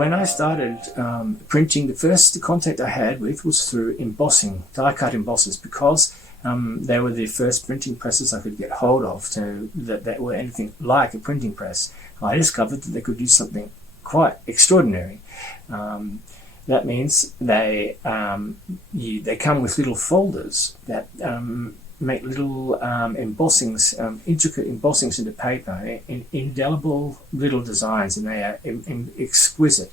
When I started printing, the first contact I had with was through embossing, die-cut embossers, because they were the first printing presses I could get hold of that were anything like a printing press. I discovered that they could do something quite extraordinary. That means they come with little folders that make little embossings, intricate embossings into paper, in indelible little designs, and they are exquisite.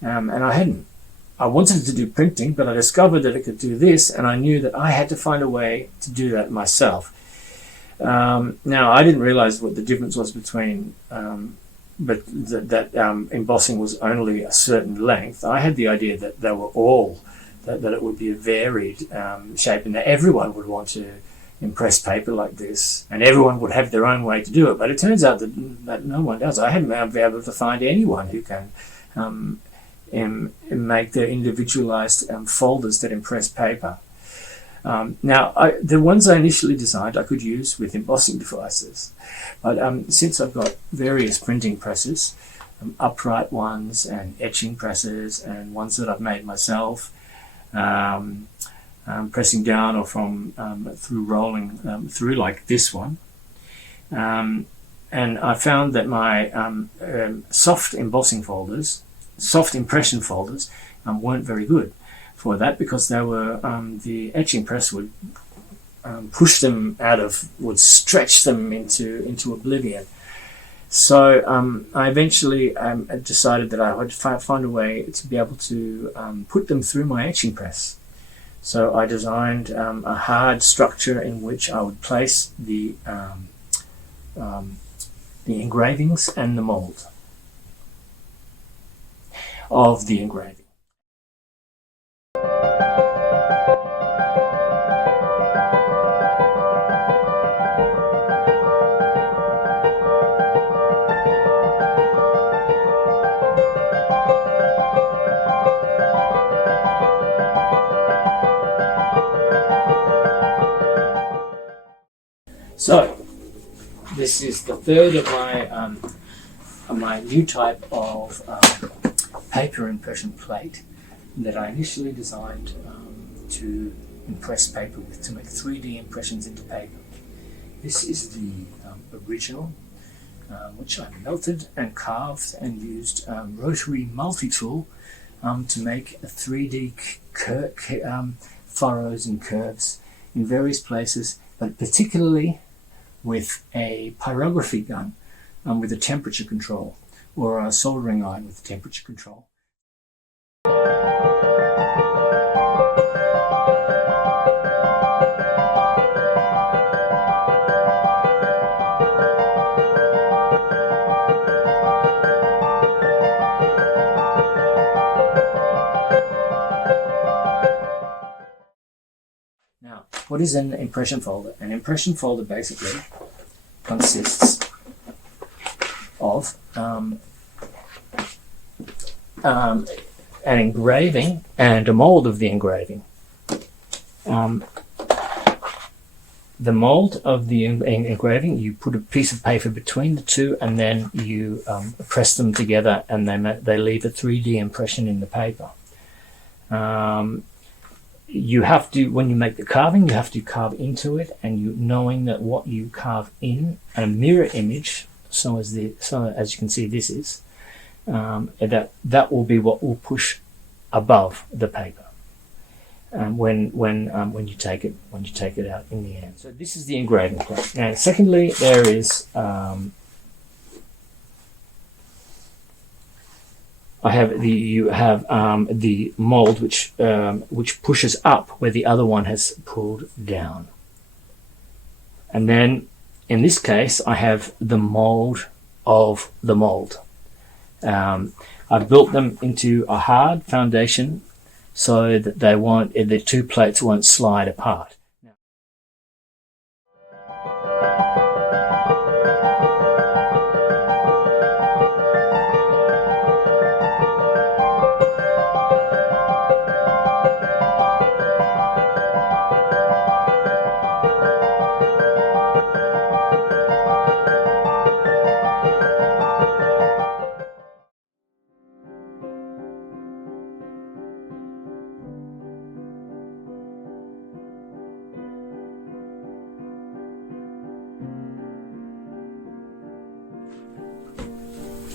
And I wanted to do printing, but I discovered that it could do this, and I knew that I had to find a way to do that myself. Now, I didn't realize what the difference was between that embossing was only a certain length. I had the idea that they were all, that it would be a varied shape, and that everyone would want to impress paper like this, and everyone would have their own way to do it. But it turns out that no one does. I haven't been able to find anyone who can make their individualized folders that impress paper. Now, the ones I initially designed I could use with embossing devices, but since I've got various printing presses, upright ones and etching presses, and ones that I've made myself, pressing down or through rolling through, like this one, and I found that my soft embossing folders, soft impression folders, weren't very good for that, because they were the etching press would push them would stretch them into oblivion. So I eventually decided that I would find a way to be able to put them through my etching press. So I designed a hard structure in which I would place the engravings and the mold of the engraving. So this is the third of my new type of paper impression plate that I initially designed to impress paper with, to make 3D impressions into paper. This is the original, which I melted and carved and used rotary multi-tool to make a 3D furrows and curves in various places, but particularly with a pyrography gun with a temperature control, or a soldering iron with a temperature control. Now, what is an impression folder? An impression folder basically consists of an engraving and a mold of the engraving. The mold of the engraving, you put a piece of paper between the two, and then you press them together, and they leave a 3D impression in the paper. You have to, when you make the carving, you have to carve into it, and knowing that what you carve in a mirror image, so as you can see, this is that will be what will push above the paper when you take it out in the end. So this is the engraving plate. Now, secondly, there is you have the mold which pushes up where the other one has pulled down, and then in this case I have the mold of the mold. I've built them into a hard foundation so that the two plates won't slide apart.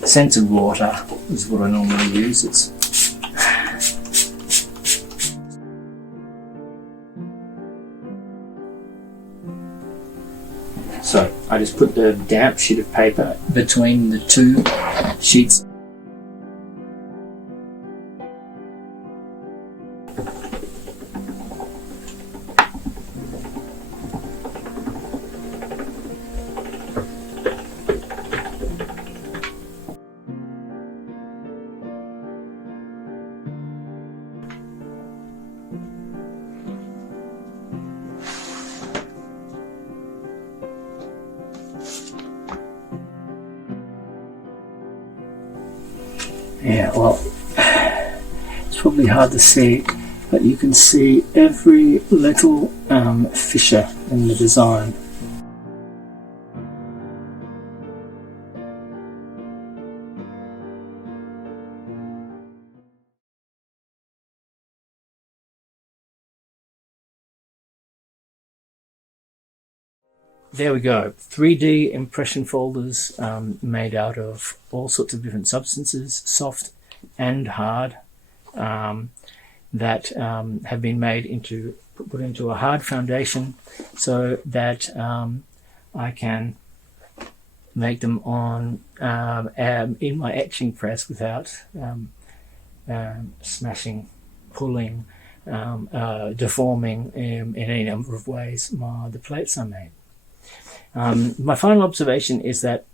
scented water is what I normally use. So I just put the damp sheet of paper between the two sheets. Yeah, well, it's probably hard to see, but you can see every little fissure in the design. There we go, 3D impression folders made out of all sorts of different substances, soft and hard, that have been made put into a hard foundation so that I can make them on in my etching press without smashing, pulling, deforming in any number of ways the plates I made. My final observation is that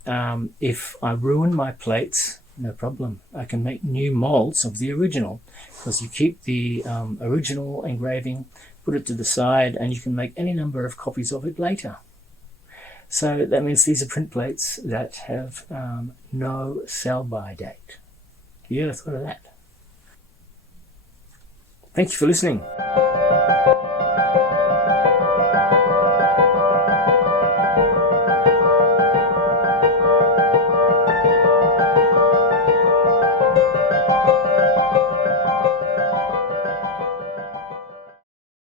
if I ruin my plates, no problem. I can make new molds of the original, because you keep the original engraving, put it to the side, and you can make any number of copies of it later. So that means these are print plates that have no sell-by date. You ever thought of that? Thank you for listening.